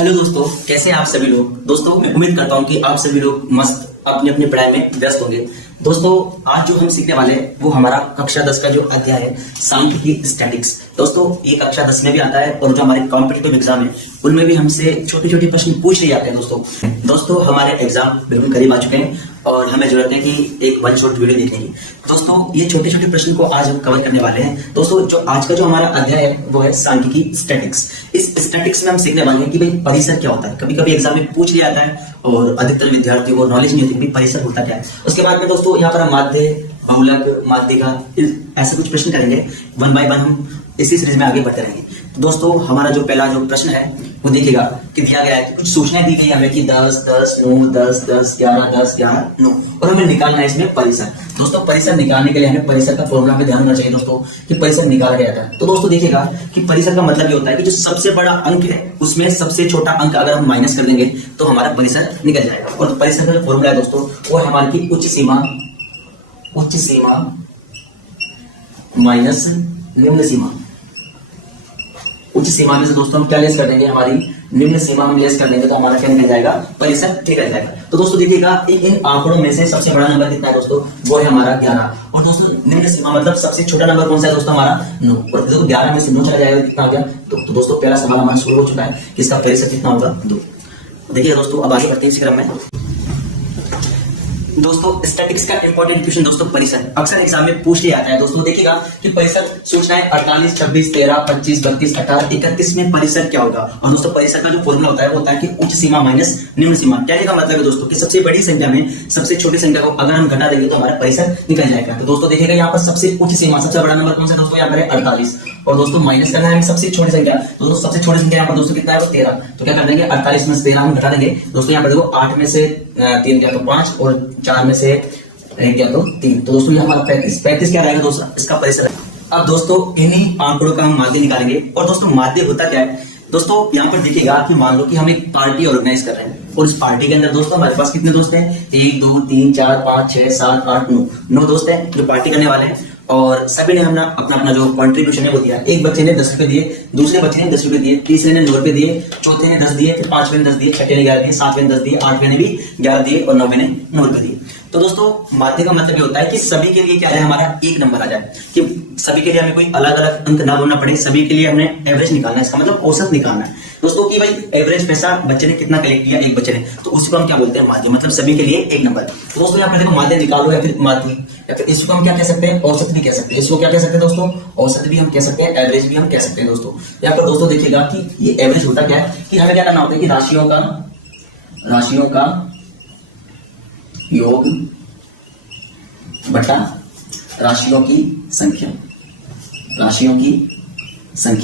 Hello दोस्तों, कैसे हैं आप सभी लोग। दोस्तों मैं उम्मीद करता हूं कि आप सभी लोग मस्त अपनी अपनी पढ़ाई में व्यस्त होंगे। दोस्तों आज जो हम सीखने वाले हैं वो हमारा कक्षा 10 का जो अध्याय है सांख्यिकी स्टैटिक्स। दोस्तों ये कक्षा 10 में भी आता है और जो हमारे कॉम्पिटिटिव एग्जाम है उनमें भी हमसे छोटे छोटे प्रश्न पूछ लिए जाते हैं। दोस्तों हमारे एग्जाम बिल्कुल करीब आ चुके हैं और हमें जरूरत है कि एक वन शॉट वीडियो देखने की। दोस्तों ये छोटे छोटे प्रश्न को आज हम कवर करने वाले हैं। दोस्तों जो आज का जो हमारा अध्याय है वो है सांख्यिकी स्टैटिक्स। इस स्टैटिक्स में हम सीखने वाले हैं कि भाई परिसर क्या होता है। कभी कभी एग्जाम में पूछ लिया जाता है और अधिकतर विद्यार्थियों को नॉलेज नहीं होती कि परिसर होता क्या है। उसके बाद में दोस्तों यहाँ पर हम माध्य, बहुलक, माध्यिका ऐसे कुछ प्रश्न करेंगे। वन बाय वन हम इसी सीरीज में आगे बढ़ते रहेंगे। तो दोस्तों हमारा जो पहला जो प्रश्न है वो देखिएगा कि दिया गया है कि कुछ सूचनाएं दी गई है हमें कि 10, 10, 9, 10, 10, 11, 10, 11, 9 और हमें निकालना है इसमें परिसर। दोस्तों परिसर निकालने के लिए हमें परिसर का फॉर्मूला में ध्यान रखना चाहिए दोस्तों कि परिसर निकाला गया था। तो दोस्तों देखिएगा कि परिसर का मतलब ये होता है कि जो सबसे बड़ा अंक है उसमें सबसे छोटा अंक अगर हम माइनस कर देंगे तो हमारा परिसर निकल जाएगा। और परिसर का जो फॉर्मूला है दोस्तों वो है हमारी की उच्च सीमा माइनस निम्न सीमा। उच्च सीमा में से दोस्तों हम क्या लेस कर देंगे, हमारी निम्न सीमा हम लेस कर देंगे तो हमारा क्या निकल जाएगा, परिसर ठीक रह जाएगा। तो दोस्तों देखिएगा इन आंकड़ों में से सबसे बड़ा नंबर कितना है दोस्तों, वो है हमारा 11। और दोस्तों निम्न सीमा मतलब सबसे छोटा नंबर कौन सा है दोस्तों, हमारा 9। और दोस्तों 11 में से 9 चला जाएगा कितना हो गया। तो दोस्तों पहला सवाल हमारा शुरू हो चुका है कि इसका परिसर कितना होगा, 2। देखिए दोस्तों अब आगे बढ़ते हैं इस क्रम में। दोस्तों स्टैटिक्स का इंपॉर्टेंट क्वेश्चन दोस्तों परिसर अक्सर एग्जाम में पूछ लिया जाता है। दोस्तों देखिएगा कि परिसर सूचनाएं 48, 26, 13, 25, 32, 18, 31 में परिसर क्या होगा। और दोस्तों परिसर का जो फॉर्मूला होता है वो होता है कि उच्च सीमा माइनस निम्न सीमा। कहने का मतलब है दोस्तों कि सबसे बड़ी संख्या में सबसे छोटी संख्या को अगर हम घटा देंगे तो हमारा परिसर निकल जाएगा। तो दोस्तों देखिएगा यहाँ पर सबसे उच्च सीमा सबसे बड़ा नंबर कौन सा दोस्तों, यहाँ पर है 48 और दोस्तों माइनस करना है सबसे छोटी संख्या। तो दोस्तों सबसे छोटी संख्या यहाँ पर दोस्तों कितना है, वो 13। तो क्या कर देंगे 48 में से 13 हम घटा देंगे दोस्तों। यहाँ पर देखो 8 में से 3 गया तो 5 और 4 में से 1 गया तो 3। तो दोस्तों ये हमारा 35 क्या रहेगा दोस्तों, इसका परिसर। अब दोस्तों इन्हीं आंकड़ों का हम माध्य निकालेंगे। और दोस्तों माध्य होता क्या है दोस्तों, यहाँ पर देखिएगा कि मान लो कि हम एक पार्टी ऑर्गेनाइज कर रहे हैं और इस पार्टी के अंदर दोस्तों हमारे पास कितने दोस्त हैं, 1, 2, 3, 4, 5, 6, 7, 8, 9 दोस्त हैं जो पार्टी करने वाले हैं। और सभी ने अपना अपना जो कंट्रीब्यूशन है वो दिया। एक बच्चे ने 10 रुपए दिए, दूसरे बच्चे ने 10 रुपए दिए, तीसरे ने 9 रुपए दिए, चौथे ने 10 दिए, फिर 5वें ने 10 दिए, छठे ने 11 दिए, 7वें ने 10 दिए, 8वें ने भी 11 दिए और 9वें ने 9 रुपए दिए। तो दोस्तों माध्य का मतलब ये होता है कि सभी के लिए क्या है, हमारा एक नंबर आ जाए, कि सभी के लिए हमें कोई अलग अलग अंक ना बोलना पड़े, सभी के लिए हमने एवरेज निकालना है। इसका मतलब औसत निकालना है दोस्तों कि भाई एवरेज पैसा बच्चे ने कितना कलेक्ट किया, एक बच्चे ने, तो उसको हम क्या बोलते हैं, माध्य। मतलब सभी के लिए एक नंबर। तो दोस्तों यहाँ पर देखो माध्य निकालो या फिर माध्य या फिर इसको हम क्या कह सकते हैं, औसत भी कह सकते हैं। इसको क्या कह सकते हैं दोस्तों, औसत भी हम कह सकते हैं, एवरेज भी हम कह सकते हैं दोस्तों। यहाँ पर दोस्तों देखिएगा कि ये एवरेज होता क्या है कि हमें क्या करना होता है कि राशियों का योग बटा राशियों की संख्या।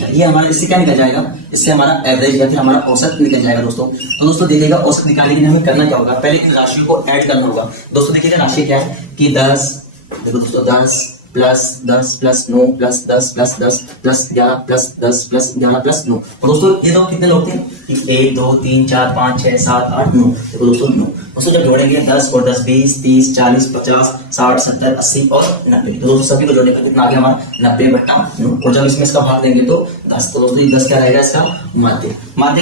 ये हमारा इससे क्या निकल जाएगा, इससे हमारा एवरेज या फिर हमारा औसत निकल जाएगा दोस्तों। तो दोस्तों देखिएगा औसत निकालने के लिए हमें करना क्या होगा, पहले इन राशियों को ऐड करना होगा। दोस्तों देखिएगा राशि क्या है कि 10, देखो दोस्तों 10 plus 10 plus 9 plus 10 plus 10 plus 11 plus 10 plus 11 plus 9। और दोस्तों ये दो कितने लोग थे कि 1, 2, 3, 4, 5, 6, 7, 8, 9। देखो दोस्तों 9 दोस्तों जब जोड़ेंगे 10 और 10 20, 30, 40, 50, 60, 70, 80 और 90। तो दोस्तों सभी को जोड़ने का कितना आ गया हमारा 90/9। और जब इसमें इसका भाग देंगे तो 10। तो दोस्तों ये 10 क्या रहेगा, इसका माध्य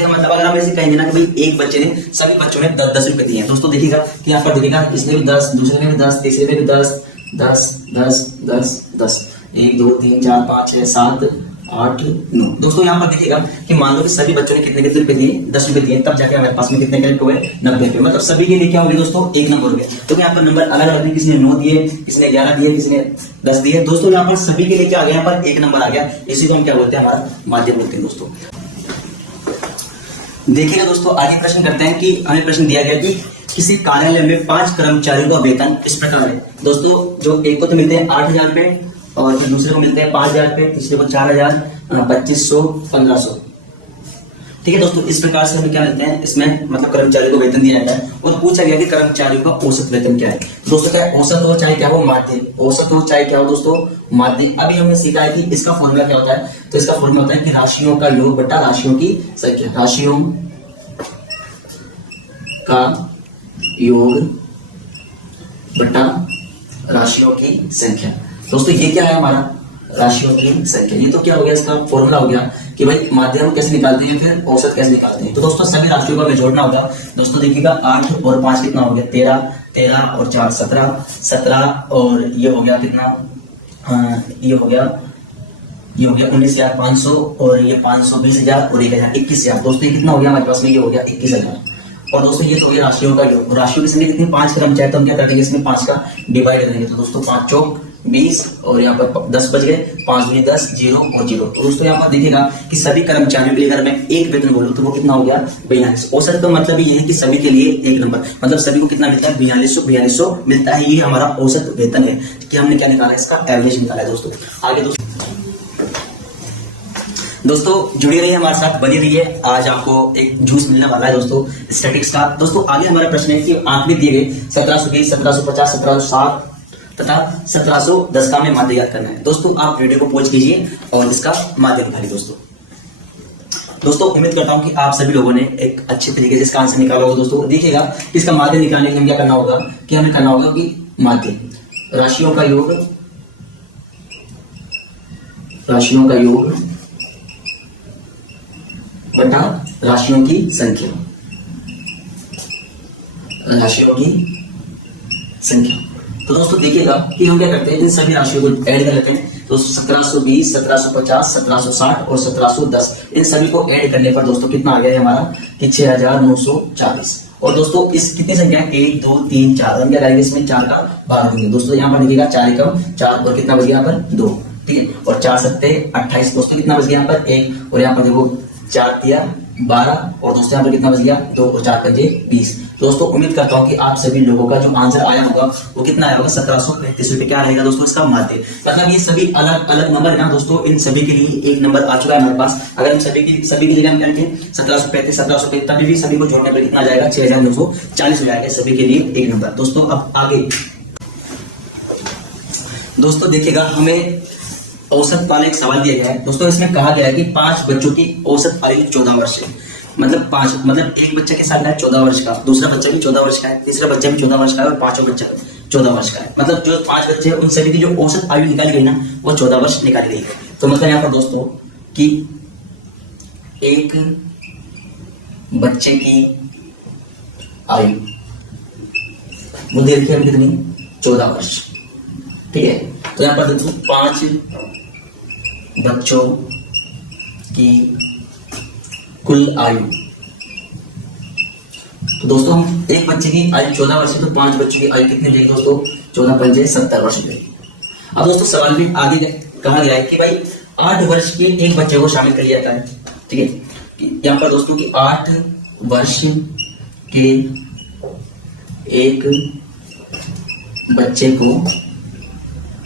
का मतलब अगर हम ऐसे कहेंगे ना कि भाई एक बच्चे ने, सभी बच्चों ने 10 रुपए दिए हैं। दोस्तों देखिएगा कि यहाँ पर देखिएगा इसने भी 10, दूसरे ने भी 10, तीसरे ने भी 10, 10, 10, 10, 10, 1, 2, 3, 4, 5, 6, 7, 8, 9। दोस्तों यहाँ पर देखिएगा कि मान लो कि सभी बच्चों ने कितने रुपए दिए, 10 रुपए दिए, तब जाके हमारे पास में कितने कलेक्ट हुए, 90 रुपए। मतलब सभी के लिए क्या हो गया दोस्तों, एक नंबर हो गया। तो यहाँ पर नंबर अलग अलग, किसी ने 9 दिए, किसी ने 11 दिए, किसी ने 10 दिए। दोस्तों यहाँ पर सभी के लिए क्या आ गया, यहाँ पर एक नंबर आ गया। इसी को हम क्या बोलते हैं, हमारा माध्य बोलते हैं दोस्तों। देखिएगा दोस्तों आगे प्रश्न करते हैं कि हमें प्रश्न दिया गया कि किसी कार्यालय में 5 कर्मचारियों का वेतन इस प्रकार है। दोस्तों जो एक को तो मिलते हैं 8,000 रुपए और फिर दूसरे को मिलते हैं 5,000 रुपए, तीसरे को 4,000, 2,500, 1,500। ठीक है दोस्तों, इस प्रकार से हमें क्या मिलते हैं, इसमें मतलब कर्मचारियों को वेतन दिया जाता है। और पूछा गया कि कर्मचारियों का औसत वेतन क्या है। दोस्तों क्या औसत हो चाहे क्या हो माध्य, औसत हो चाहे क्या हो दोस्तों माध्य। अभी हमने सीखा है कि इसका फॉर्मूला क्या होता है। तो इसका फॉर्मूला होता है कि राशियों का योग बटा राशियों की संख्या। राशियों का योग बटा राशियों की संख्या। दोस्तों ये क्या है हमारा राशियों की संख्या। ये तो क्या हो गया, इसका फॉर्मूला हो गया कि भाई माध्यम कैसे निकालते हैं, फिर औसत कैसे निकालते हैं। तो दोस्तों सभी राशियों को हमें जोड़ना होगा। दोस्तों देखिएगा 8 और 5 कितना हो गया 13, 13 और 4 17, 17 और ये हो गया कितना, ये हो गया 19,500 और ये 500 20,000 और 1,000 21,000। दोस्तों ये कितना हो गया हमारे पास में, ये हो गया 21,000। और दोस्तों ये तो हो गया राशियों का योग। राशियों की संख्या कितनी 5 क्रम चाहे तो हम क्या कर देंगे, इसमें 5 का डिवाइड करेंगे। तो दोस्तों 5 चौक 20 और यहाँ पर 10 बच गए, 5 दूनी 10, 0 और 0। तो दोस्तों यहाँ पर देखिएगा कि सभी कर्मचारियों के लिए अगर मैं एक वेतन बोलूं तो वो कितना हो गया 42। औसत का मतलब ये है कि सभी के लिए एक नंबर, मतलब सभी को कितना मिलता है 4200 मिलता है। ये हमारा औसत वेतन है कि हमने क्या निकाला है, इसका एवरेज निकाला है। दोस्तों आगे दोस्तों जुड़े रहिए हमारे साथ, बनी रहिए। आज आपको एक जूस मिलने वाला है दोस्तों स्टैटिक्स का। दोस्तों आगे हमारा प्रश्न है कि आंकड़े दिए गए 1720, 1750, 1760 तथा 1710 का हमें माध्य याद करना है। दोस्तों आप वीडियो को पॉज कीजिए और इसका माध्य निकालिए। दोस्तों उम्मीद करता हूं कि आप सभी लोगों ने एक अच्छे तरीके से इसका आंसर निकाला होगा। दोस्तों देखिएगा इसका माध्य निकालने के लिए क्या करना होगा कि हमें करना होगा कि माध्य राशियों का योग, राशियों का योग बटा राशियों की संख्या, राशियों की संख्या। तो दोस्तों देखिएगा कि हम क्या करते हैं, इन सभी राशियों को ऐड कर लेते हैं। तो 1720, 1750, 1760 और 1710 इन सभी को ऐड करने पर दोस्तों कितना आ गया है हमारा कि 6,940। और दोस्तों इस कितनी संख्या है 1 2 3 4, हम क्या करेंगे इसमें 4 का भाग देंगे। दोस्तों यहाँ पर देखिएगा 4 एकम 4 और कितना बच गया यहाँ पर 2, ठीक है। और 4 सत्ते 28। दोस्तों कितना बच गया यहाँ पर 1 और यहाँ पर देखो 4 तिया 12 और दोस्तों यहाँ पर कितना बच गया 2 और 4 पंजे 20। दोस्तों उम्मीद करता हूँ कि आप सभी लोगों का जो आंसर आया होगा वो कितना आया होगा 1735 रुपए। क्या रहेगा दोस्तों इसका माध्य, मतलब ये सभी अलग अलग नंबर है ना दोस्तों, इन सभी के लिए एक नंबर आ चुका है हमारे पास। अगर हम सभी की जगह हम क्या रखें 1735, 1735 तभी भी सभी को जोड़ने पर कितना जाएगा 6,940 हो जाएगा सभी के लिए एक नंबर। दोस्तों अब आगे दोस्तों देखिएगा हमें औसत वाला एक सवाल दिया गया है। दोस्तों इसमें कहा गया है कि 5 बच्चों की औसत आयु 14 वर्ष है। मतलब एक बच्चा के साथ है 14 वर्ष का, दूसरा बच्चा भी 14 वर्ष का है, तीसरा बच्चा भी 14 वर्ष का है और पांचवा बच्चा 14 वर्ष का है। मतलब जो 5 बच्चे हैं उन सभी की जो औसत आयु निकाली गई ना वो 14 वर्ष निकाली गई है। तो मतलब यहाँ पर दोस्तों कि एक बच्चे की आयु वो दे रखी है कितनी 14 वर्ष, ठीक है। तो यहाँ पर देखो 5 बच्चों की कुल आयु। तो दोस्तों हम एक बच्चे की आयु 14 वर्ष है तो 5 बच्चों की आयु कितनी रहेगी दोस्तों 14 पंजे 70 वर्ष रहेगी। अब दोस्तों सवाल भी आगे कहा गया है कि भाई 8 वर्ष के एक बच्चे को शामिल कर लिया जाता है, ठीक है। यहाँ पर दोस्तों की 8 वर्ष के एक बच्चे को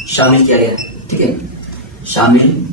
शामिल किया गया, ठीक है, शामिल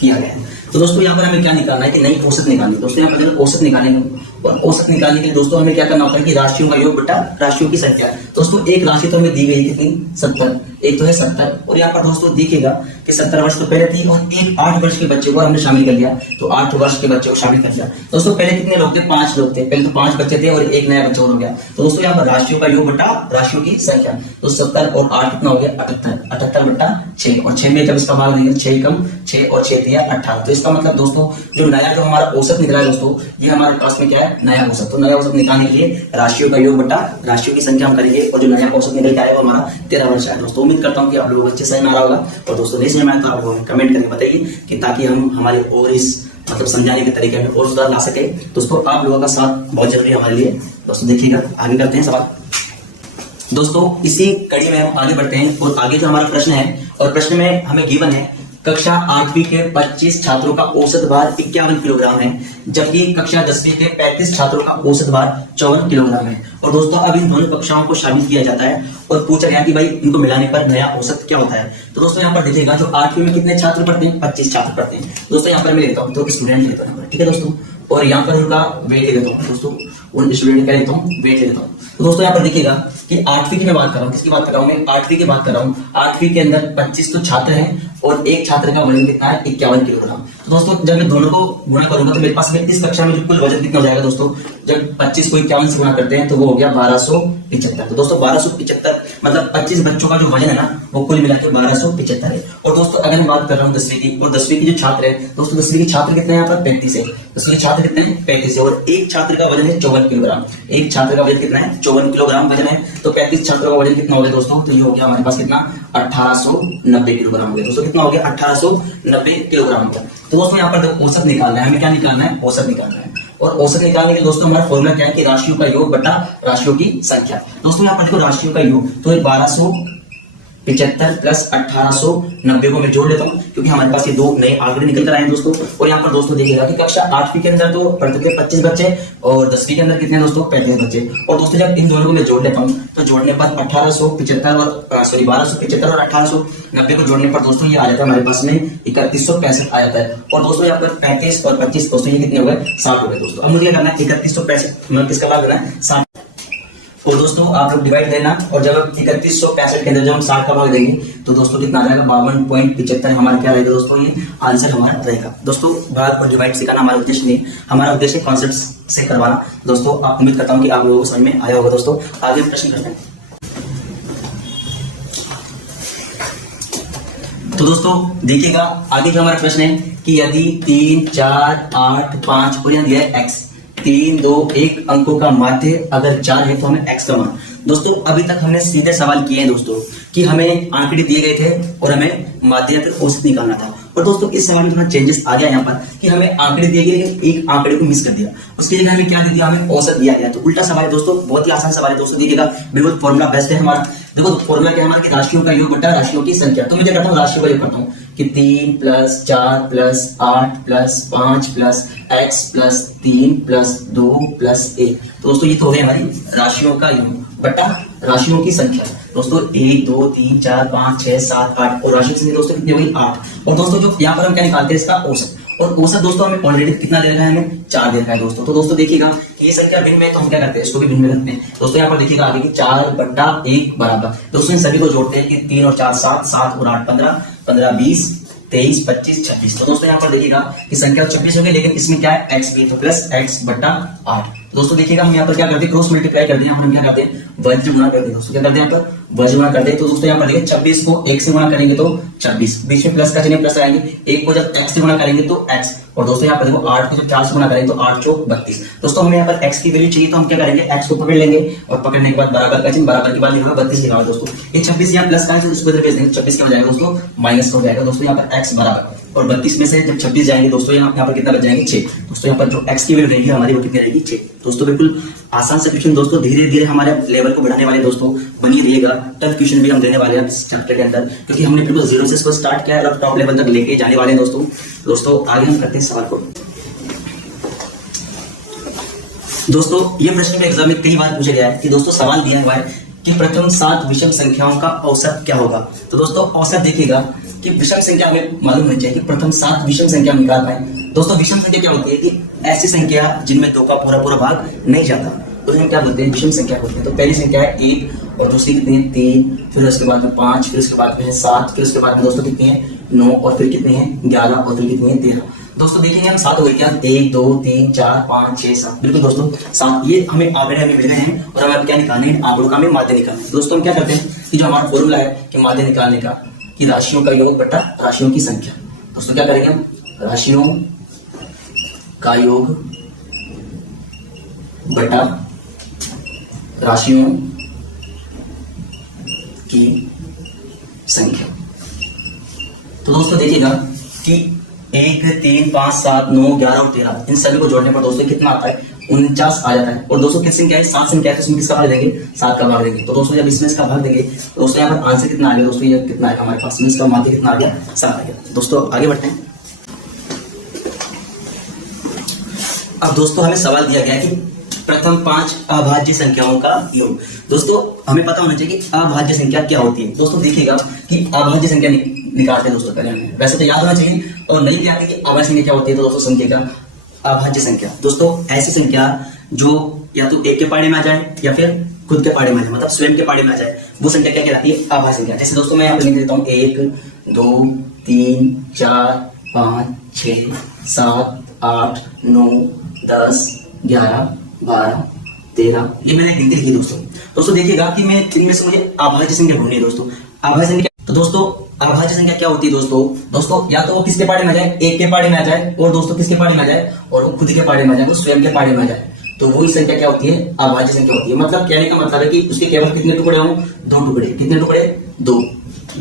किया गया। तो दोस्तों यहाँ पर हमें क्या निकालना है कि नई औसत निकालनी। दोस्तों यहाँ पर औसत निकालेंगे और औसत निकालने के लिए दोस्तों हमें क्या करना होता है कि राशियों का योग बटा राशियों की संख्या। दोस्तों एक राशि तो हमें दी गई कितनी 70, एक तो है 70 और यहाँ पर दोस्तों देखिएगा कि 70 वर्ष तो पहले थी और एक 8 वर्ष के बच्चे को हमने शामिल कर लिया। तो 8 वर्ष के बच्चे को शामिल कर लिया। दोस्तों पहले कितने लोग थे 5 लोग थे, पहले तो 5 बच्चे थे और एक नया बच्चा हो गया। तो दोस्तों यहाँ पर राशियों का योग बटा राशियों की संख्या। तो 70 और 8 कितना हो गया 78, 78 बटा 6 और 6 में जब इसका भाग देंगे 6 कम 6 और 6 दिया 18। तो इसका मतलब दोस्तों जो नया जो हमारा औसत निकला है दोस्तों ये हमारे पास में क्या है नया औसत। तो नया औसत निकालने के लिए राशियों का योग बटा राशियों की संख्या हम करेंगे और जो नया औसत निकल के आएगा वो हमारा 13 वर्ष है। दोस्तों उम्मीद करता हूँ कि आप लोगों को अच्छे समझ में आ रहा होगा और दोस्तों नहीं समझ में आया तो आप लोगों कमेंट करके बताइए कि ताकि हम हमारे और इस मतलब समझाने के तरीके में और सुधार ला सके। दोस्तों आप लोगों का साथ बहुत जरूरी है हमारे लिए। दोस्तों देखिएगा आगे करते हैं सवाल। दोस्तों इसी कड़ी में हम आगे बढ़ते हैं और आगे जो हमारा प्रश्न है और प्रश्न में हमें गिवन है कक्षा 8वीं के 25 छात्रों का औसत भार 51 किलोग्राम है, जबकि कक्षा 10वीं के 35 छात्रों का औसत भार 54 किलोग्राम है। और दोस्तों अब इन दोनों कक्षाओं को शामिल किया जाता है और पूछा गया कि भाई इनको मिलाने पर नया औसत क्या होता है। तो दोस्तों यहाँ पर देखिएगा जो 8वीं में कितने छात्र पढ़ते हैं 25 छात्र पढ़ते हैं। दोस्तों यहाँ पर मैं लेता हूँ तो स्टूडेंट लेता हूँ, ठीक है दोस्तों, और यहाँ पर उनका वेट ले लेता हूँ दोस्तों, उन स्टूडेंट का लेता हूँ वेट ले लेता हूँ। तो दोस्तों यहाँ पर देखिएगा कि 8वीं की मैं बात कर रहा हूँ, किसकी बात कर रहा हूँ मैं 8वीं की बात कर रहा हूँ। 8वीं के अंदर 25 तो छात्र हैं और एक छात्र का वजन कितना है 51 किलोग्राम। तो दोस्तों जब मैं दोनों को गुणा करूंगा तो मेरे पास में इस कक्षा में जो कुल वजन कितना हो जाएगा दोस्तों, जब 25 को 51 से गुणा करते हैं तो वो हो गया 1275। तो दोस्तों 1275 मतलब 25 बच्चों का जो वजन है ना वो कुल मिला के 1275 है। और दोस्तों अगर मैं बात कर रहा हूँ 10वीं की, और 10वीं की जो छात्र है दोस्तों, 10वीं के छात्र कितने हैं यहाँ पर 35 है। 10वीं के छात्र कितने हैं 35 है, और एक छात्र का वजन है 54 किलोग्राम। एक छात्र का वजन कितना है 54 किलोग्राम वजन है। तो 35 छात्रों का वजन कितना हो गया दोस्तों, तो ये हो गया हमारे पास कितना 1890 किलोग्राम हो गया। दोस्तों कितना हो गया 1890 किलोग्राम हो गया। तो दोस्तों यहाँ पर औसत निकालना है, हमें क्या निकालना है, औसत निकालना है। और औसत निकालने के लिए दोस्तों हमारा फॉर्मूला क्या है कि राशियों का योग बटा राशियों की संख्या। दोस्तों यहाँ पर देखो राशियों का योग, तो 1275 प्लस 1890 को मैं जोड़ लेता हूँ क्योंकि हमारे पास ये दो नए आंकड़े निकल कर आए हैं दोस्तों। और यहाँ पर दोस्तों देखिएगा कि कक्षा 8वीं के अंदर तो पढ़ चुके 25 बच्चे और 10वीं के अंदर कितने दोस्तों 35 बच्चे। और दोस्तों जब इन दोनों को मैं जोड़ लेता हूँ तो जोड़ने पर 1275 और 1890 को जोड़ने पर दोस्तों ये आ जाता है हमारे पास में 3165 आ जाता है। और दोस्तों यहाँ पर 35 और 25 दोस्तों ये कितने हो गए 60 हो गए दोस्तों। अब मुझे क्या करना है 3165 किसका भाग देना है 60। और दोस्तों आप लोग डिवाइड देना, और जब 3165 के अंदर जब हम 60 का भाग देंगे तो दोस्तों कितना आ जाएगा 52.75 हमारा क्या रहेगा दोस्तों, ये आंसर हमारा रहेगा। दोस्तों भाग और डिवाइड सिखाना हमारा उद्देश्य नहीं, हमारा उद्देश्य कॉन्सेप्ट से करवाना। दोस्तों आप उम्मीद करता हूँ कि आप लोगों को समझ में आया होगा। दोस्तों आगे प्रश्न करते हैं। तो दोस्तों देखिएगा आगे जो हमारा प्रश्न है कि यदि 3, 4, 8, 5 और यहाँ दिया है x, 3, 2, 1 अंकों का माध्य अगर 4 है तो हमें x का मान। दोस्तों अभी तक हमने सीधे सवाल किए हैं दोस्तों कि हमें आंकड़े दिए गए थे और हमें माध्य या फिर औसत निकालना था। और दोस्तों इस सवाल में थोड़ा चेंजेस आ गया यहाँ पर कि हमें आंकड़े दिए गए लेकिन एक आंकड़े को मिस कर दिया, उसके लिए हमें क्या दे दिया, हमें औसत दिया गया। तो उल्टा सवाल है दोस्तों, बहुत ही आसान सवाल है दोस्तों। देखिएगा बिल्कुल फॉर्मूला बेस्ट है हमारा। देखो फॉर्मूला क्या है हमारा कि राशियों का योग बटा राशियों की संख्या। तो मैं क्या करता हूँ राशियों का योग करता हूँ कि 3 plus 4 plus 8 plus 5 plus x plus 3 plus 2 plus 1। तो दोस्तों ये तो हो गई हमारी राशियों का योग बटा राशियों की संख्या। दोस्तों 1 2 3 4 5 6 7 8 और राशि की संख्या दोस्तों कितनी हो गई 8। और दोस्तों जो यहाँ पर हम क्या निकालते हैं इसका औसत, और औसत दोस्तों हमें ऑलरेडी कितना दे रखा है, हमें 4 दे रखा है दोस्तों। तो दोस्तों देखिएगा ये संख्या भिन्न में तो हम क्या करते हैं इसको भी भिन्न में रखते हैं दोस्तों। यहाँ पर देखिएगा आगे की 4 बटा 1 बराबर दोस्तों इन सभी को जोड़ते हैं कि 3 और 4 7, 7 और 8 15, 15 20 23 25 26। तो दोस्तों यहाँ पर देखिएगा कि संख्या 26 होगी लेकिन इसमें क्या है x भी, तो प्लस x बटा 8। दोस्तों देखिएगा हम यहाँ पर क्या करते हैं क्रॉस मल्टीप्लाई करते हैं, हम क्या करते हैं वज्र गुणा करते हैं दोस्तों। क्या करते हैं यहाँ पर वज्र गुणा करते हैं। तो दोस्तों यहाँ पर देखिए 26 को 1 से गुणा करेंगे तो 26, बीच में प्लस का चिन्ह प्लस आएंगे, 1 को जब x से गुणा करेंगे तो x, और दोस्तों यहाँ पर देखो 8 को जब 4 से गुणा करेंगे तो 8 चौक 32। दोस्तों हमें यहाँ पर x की वैल्यू चाहिए तो हम क्या करेंगे x को पकड़ लेंगे और पकड़ने के बाद बराबर का चिन्ह, बराबर के बाद लिखा 32 लिखा दोस्तों। ये 26 यहाँ प्लस का है उसको इधर भेज देंगे, 26 क्या हो जाएगा दोस्तों माइनस हो जाएगा दोस्तों। यहाँ पर x बराबर और 32 में से जब 26 जाएंगे दोस्तों यहाँ पर कितना बच जाएंगे 6। दोस्तों यहाँ पर जो x की वैल्यू रहेगी हमारी वो कितनी रहेगी 6। दोस्तों बिल्कुल आसान सा क्वेश्चन दोस्तों, धीरे धीरे हमारे लेवल को बढ़ाने वाले दोस्तों बनी रहिएगा। टफ क्वेश्चन भी हम देने वाले हैं इस चैप्टर के अंदर क्योंकि हमने बिल्कुल जीरो से इसको स्टार्ट किया है और टॉप लेवल तक लेके जाने वाले हैं दोस्तों। दोस्तों आगे हम करते हैं सवाल को। दोस्तों ये प्रश्न में एग्जाम में कई बार पूछा गया है कि दोस्तों सवाल दिया हुआ है कि प्रथम 7 विषम संख्याओं का औसत क्या होगा। तो दोस्तों औसत देखिएगा कि विषम संख्या हमें मालूम होनी चाहिए कि प्रथम 7 विषम संख्या निकाल पाए। दोस्तों विषम संख्या क्या होती है कि ऐसी संख्या जिनमें 2 का पूरा पूरा भाग नहीं जाता, तो हम क्या बोलते हैं विषम संख्या बोलते हैं। तो पहली संख्या है 1 और दूसरी कितनी है 3, फिर उसके बाद में 5, फिर उसके बाद में है 7, फिर उसके बाद में दोस्तों कितनी है 9 और फिर कितनी है 11 और फिर कितनी है 13। दोस्तों देखेंगे हम 7 हो गए क्या 1 2 3 4 5 6 7, बिल्कुल दोस्तों 7। ये हमें आंकड़े हमें मिल गए हैं और हमें क्या निकालना है आंकड़ों का हमें माध्य निकालना है। दोस्तों हम क्या करते हैं कि जो हमारा फॉर्मूला है कि माध्य निकालने का कि राशियों का योग बटा राशियों की संख्या। दोस्तों क्या करेंगे हम राशियों का योग बटा राशियों की संख्या। तो दोस्तों देखिएगा कि 1 3 5 7 9 11 और 13 इन सभी को जोड़ने पर दोस्तों कितना आता है 49 आ जाता है। और दोस्तों किस संख्या है 7 संख्या है तो इसमें किसका भाग देंगे 7 का भाग देंगे। तो दोस्तों जब इसमें इसका भाग देंगे तो दोस्तों यहाँ पर आंसर कितना आ गया दोस्तों, ये कितना है हमारे पास में इसका माध्य कितना आ गया 7 आ गया। दोस्तों आगे बढ़ते हैं। अब दोस्तों हमें सवाल दिया गया है कि प्रथम 5 अभाज्य संख्याओं का योग। दोस्तों हमें पता होना चाहिए कि अभाज्य संख्या क्या होती है। दोस्तों देखिएगा कि अभाज्य संख्या निकालते हैं दोस्तों पहले हमें, वैसे तो याद होना चाहिए और नहीं भी आती कि अभाज्य संख्या क्या होती है। तो दोस्तों संख्या का अभाज्य संख्या दोस्तों ऐसी संख्या जो या तो एक के पाड़े में आ जाए या फिर खुद के पाड़े में आ जाए, मतलब स्वयं के पाड़े में आ जाए, वो संख्या क्या कहलाती है अभाज्य संख्या। जैसे दोस्तों मैं यहाँ पर लिख देता हूँ 1 2 3 4 5 6 7 8 9 10 11 12 13, ये मैंने गिनती लिखी दोस्तों। दोस्तों देखिएगा कि मैं इनमें से मुझे अभाज्य संख्या ढूंढनी है दोस्तों। अभाज्य संख्या, तो दोस्तों अभाज्य संख्या क्या होती है दोस्तों या तो वो किसके पाड़े में आ जाए, एक के पाड़े में आ जाए, और दोस्तों किसके पाड़े में आ जाए, और वो खुद के पाड़े में आ जाए, वो स्वयं के पाड़े में आ जाए, तो वही संख्या क्या होती है, अभाज्य संख्या होती है। मतलब कहने का मतलब है कि उसके केवल कितने टुकड़े हों, 2 टुकड़े। कितने टुकड़े, 2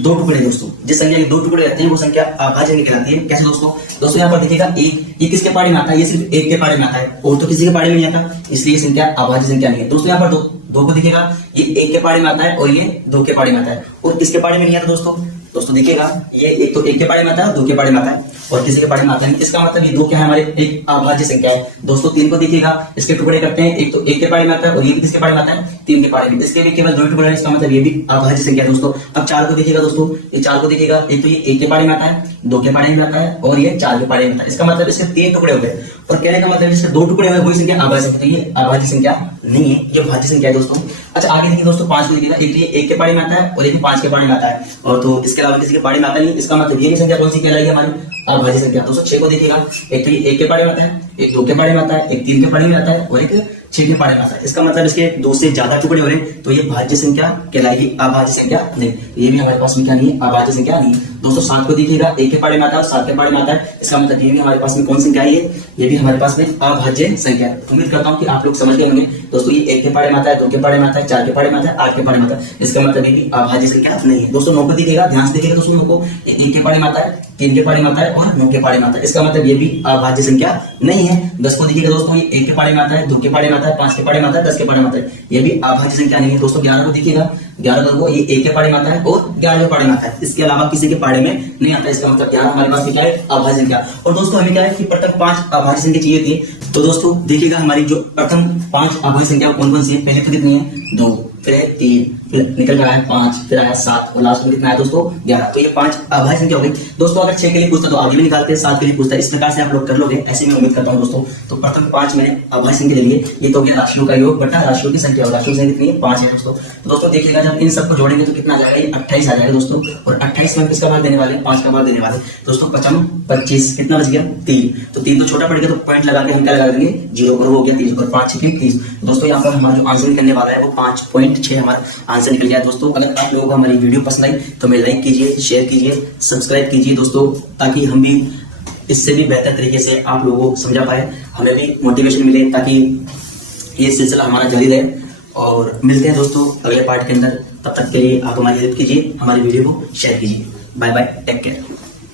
टुकड़े दोस्तों। जिस संख्या के 2 टुकड़े रहते हैं वो संख्या अभाज्य कहलाती है। कैसे दोस्तों यहाँ पर देखिएगा ये किसके पाड़े में आता है, ये सिर्फ एक के पाड़े में आता है, और तो किसी के पाड़े में नहीं आता, इसलिए संख्या अभाज्य संख्या नहीं है दोस्तों। यहाँ पर दो को देखिएगा, ये एक के पाड़े में आता है और ये 2 के पाड़े में आता है, और किसके पाड़े में नहीं आता दोस्तों देखिएगा, ये एक तो एक के पाड़े में आता है, 2 के पाड़े में आता है, और किसी के पाड़े में आता है। इसका मतलब ये 2 क्या है, हमारे एक अभाज्य संख्या है दोस्तों। 3 को देखिएगा, इसके टुकड़े करते हैं, एक तो एक के पाड़े में आता है, और ये भी किसके पाड़े में आता है, 3 के पाड़े में, इसके भी केवल 2 टुकड़े हैं, इसका मतलब ये भी अभाज्य संख्या है दोस्तों। अब 4 को देखिएगा दोस्तों, ये 4 को देखिएगा, एक तो ये एक के पाड़े में आता है, 2 के पाड़े में आता है, और ये 4 के पाड़े में आता है। इसका मतलब इसके 3 टुकड़े हो गए, और कहने का मतलब इसके 2 टुकड़े हुए, वही संख्या अभाज्य संख्या। ये अभाज्य संख्या नहीं है, ये भाज्य संख्या है दोस्तों। अच्छा आगे देखिए दोस्तों, 5 को देखिएगा, एक तो ये एक के पाड़े में आता है, और एक 5 के पाड़े में आता है, और तो इसके अलावा किसी के पाड़े में आता नहीं। इसका मतलब ये संख्या कौन सी कहलाएगी, हमारी अभाज्य संख्या दोस्तों। 6 को देखिएगा, एक तो ये एक के पाड़े में आता है, एक 2 के पाड़े में आता है, एक 3 के पाड़े में आता है, और एक 6 के पाड़े में आता है। इसका मतलब इसके 2 से ज्यादा टुकड़े हो रहे हैं, तो ये भाज्य संख्या कहलाएगी, अभाज्य संख्या नहीं। ये भी हमारे पास में क्या नहीं है, अभाज्य संख्या नहीं है दोस्तों। 7 को देखिएगा, एक के पाड़े में आता है, 7 के पाड़े में आता है, इसका मतलब ये भी हमारे पास में कौन संख्या है, ये भी हमारे पास में अभाज्य संख्या है। उम्मीद करता हूँ कि आप लोग समझ गए होंगे दोस्तों। ये एक के पाड़े में आता है, 2 के पाड़े में आता है, 4 के पाड़े में आता है, 8 के पाड़े में आता है, इसका मतलब ये भी अभाज्य संख्या नहीं है दोस्तों। 9 को देखिएगा, ध्यान से देखिएगा दोस्तों, 9 को एक के पाड़े में आता है, 3 के पाड़े में आता है, और 9 के पाड़े में आता है, इसका मतलब ये भी अभाज्य संख्या नहीं है। 10 को देखिएगा दोस्तों, ये एक के पाड़े में आता है, 2 के पाड़े में आता है, 5 के पाड़े में आता है, 10 के पाड़े में आता है, ये भी अभाज्य संख्या नहीं है दोस्तों। 11 को देखिएगा, 11 को ये एक के पाड़े में आता है, और 11 के पाड़े में आता है, इसके अलावा किसी के पाड़े में नहीं आता है, इसका मतलब 11 हमारे पास क्या है, अभाज्य संख्या। और दोस्तों हमें क्या है कि प्रथम 5 अभाज्य संख्या चाहिए थी, तो दोस्तों देखिएगा हमारी जो प्रथम 5 अभाज्य संख्या कौन कौन सी है। पहले तो कितनी है, 2, फिर 3, फिर निकल रहा है 5, फिर आया 7, और लास्ट में कितना है दोस्तों, 11। तो ये 5 अभाज्य संख्या हो गई दोस्तों। अगर 6 के लिए पूछता तो आगे भी निकालते हैं, 7 के लिए पूछता है, इस प्रकार से आप लोग कर लोगे, ऐसे मैं उम्मीद करता हूँ दोस्तों। तो प्रथम 5 मैंने अभाज्य संख्या ले लिए, ये तो हो गया राशियों का योग बटा राशियों की संख्या, राशियों की संख्या कितनी है, 5 है दोस्तों। तो दोस्तों देखिएगा जब इन सबको जोड़ेंगे तो कितना आ जाएगा, ये 28 आ जाएगा दोस्तों। और 28 में किसका भाग देने वाले, 5 का भाग देने वाले दोस्तों। 55 25, कितना बच गया, 3। तो 3 तो छोटा पड़ गया, तो पॉइंट लगा के हम क्या लगा देंगे, 0, और हो गया 30, और 5 6 30 दोस्तों। यहाँ पर हमारा जो आंसर निकलने वाला है वो 5.6 हमारा आंसर निकल गया दोस्तों। अगर आप लोगों को हमारी वीडियो पसंद आई तो मैं लाइक कीजिए, शेयर कीजिए, सब्सक्राइब कीजिए दोस्तों, ताकि हम भी इससे भी बेहतर तरीके से आप लोगों को समझा पाए, हमें भी मोटिवेशन मिले, ताकि ये सिलसिला हमारा जारी रहे। और मिलते हैं दोस्तों अगले पार्ट के अंदर, तब तक के लिए आप हमारी हेल्प कीजिए, हमारी वीडियो को शेयर कीजिए। Bye bye, take care.